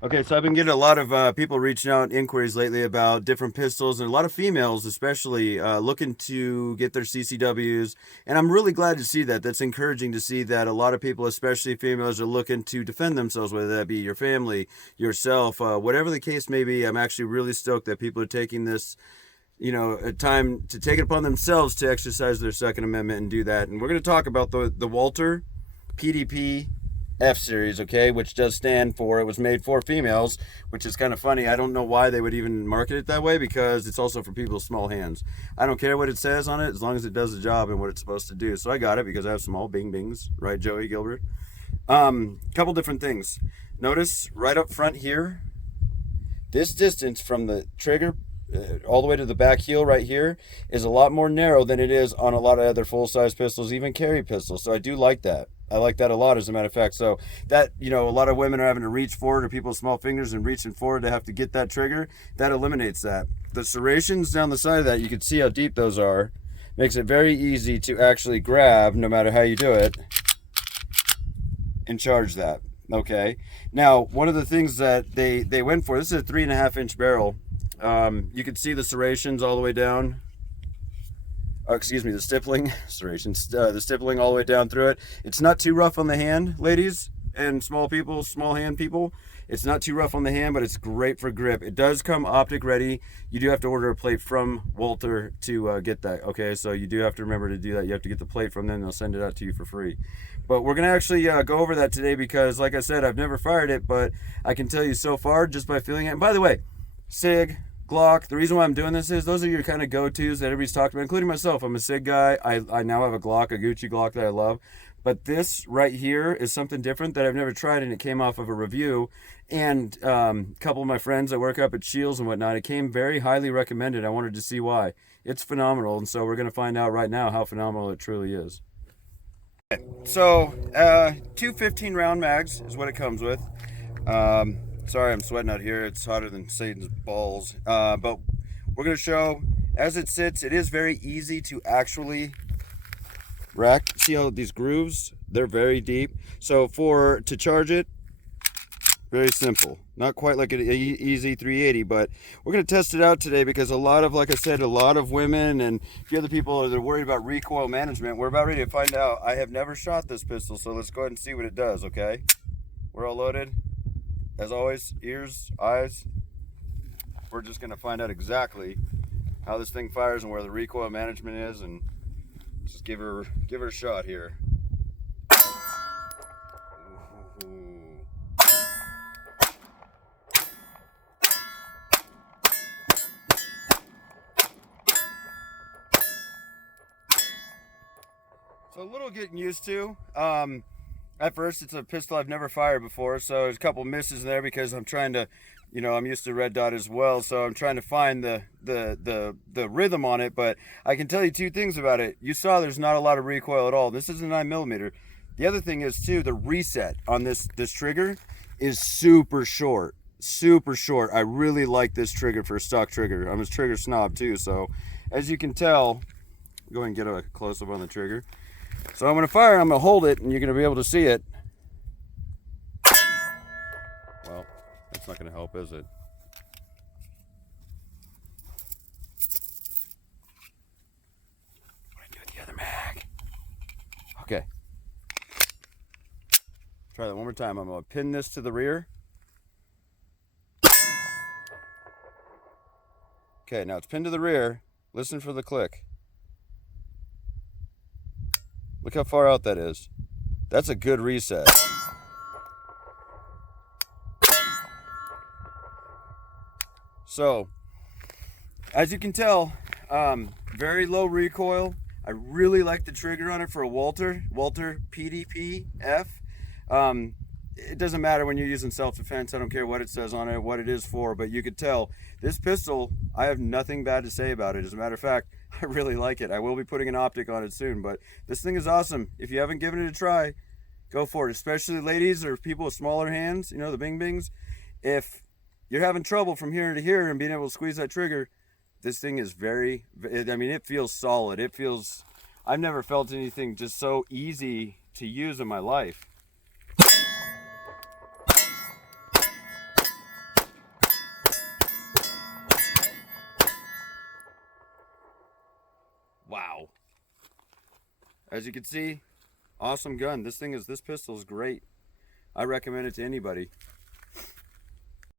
Okay, so I've been getting a lot of people reaching out, inquiries lately about different pistols, and a lot of females, especially, looking to get their CCWs. And I'm really glad to see that. That's encouraging to see that a lot of people, especially females, are looking to defend themselves, whether that be your family, yourself, whatever the case may be. I'm actually really stoked that people are taking this, a time to take it upon themselves to exercise their Second Amendment and do that. And we're going to talk about the Walther PDP-F series, okay, which does stand for, it was made for females, which is kind of funny. I don't know why they would even market it that way, because it's also for people with small hands. I don't care what it says on it as long as it does the job and what it's supposed to do. So I got it because I have small bing bings, right, Joey Gilbert? Couple different things. Notice right up front here, this distance from the trigger all the way to the back heel right here is a lot more narrow than it is on a lot of other full-size pistols, even carry pistols. So I do like that. I like that a lot, as a matter of fact. So that, a lot of women are having to reach forward, or people with small fingers and reaching forward to have to get that trigger. That eliminates that. The serrations down the side of that, you can see how deep those are. Makes it very easy to actually grab, no matter how you do it, and charge that. Okay. Now, one of the things that they went for, this is a 3.5-inch barrel. You can see the serrations all the way down. Excuse me, the stippling, serrations, the stippling all the way down through it. It's not too rough on the hand, ladies and small people, small hand people. It's not too rough on the hand, but it's great for grip. It does come optic ready. You do have to order a plate from Walther to get that, okay? So you do have to remember to do that. You have to get the plate from them. They'll send it out to you for free. But we're going to actually go over that today because, like I said, I've never fired it, but I can tell you so far just by feeling it. And by the way, SIG, Glock, the reason why I'm doing this is those are your kind of go-tos that everybody's talked about, including myself. I'm a SIG guy. I now have a Glock, a Gucci Glock that I love. But this right here is something different that I've never tried, and it came off of a review. And a couple of my friends that work up at Shields and whatnot, it came very highly recommended. I wanted to see why. It's phenomenal, and so we're going to find out right now how phenomenal it truly is. So, two 15-round mags is what it comes with. Sorry, I'm sweating out here. It's hotter than Satan's balls. But we're going to show, as it sits, it is very easy to actually rack. See how these grooves, they're very deep. So to charge it, very simple. Not quite like an easy 380, but we're going to test it out today because like I said, a lot of women and a few other people are worried about recoil management. We're about ready to find out. I have never shot this pistol, so let's go ahead and see what it does, okay? We're all loaded. As always, ears, eyes. We're just going to find out exactly how this thing fires and where the recoil management is, and just give her a shot here. Ooh. So a little getting used to. At first, it's a pistol I've never fired before, so there's a couple misses there because I'm trying to, I'm used to red dot as well, so I'm trying to find the rhythm on it. But I can tell you two things about it. You saw there's not a lot of recoil at all. This is a 9mm. The other thing is too, the reset on this trigger is super short. Super short. I really like this trigger for a stock trigger. I'm a trigger snob too, so as you can tell, go ahead and get a close-up on the trigger. So I'm going to fire, I'm going to hold it, and you're going to be able to see it. Well, that's not going to help, is it? What do I do with the other mag? Okay. Try that one more time. I'm going to pin this to the rear. Okay, now it's pinned to the rear. Listen for the click. Look how far out that is. That's a good reset. So, as you can tell, very low recoil. I really like the trigger on it for a Walther PDP-F. It doesn't matter when you're using self-defense. I don't care what it says on it, what it is for, but you could tell this pistol, I have nothing bad to say about it. As a matter of fact, I really like it. I will be putting an optic on it soon, but this thing is awesome. If you haven't given it a try, go for it, especially ladies or people with smaller hands, the bing bings. If you're having trouble from here to here and being able to squeeze that trigger, this thing is it feels solid. I've never felt anything just so easy to use in my life. As you can see, awesome gun. This pistol is great. I recommend it to anybody.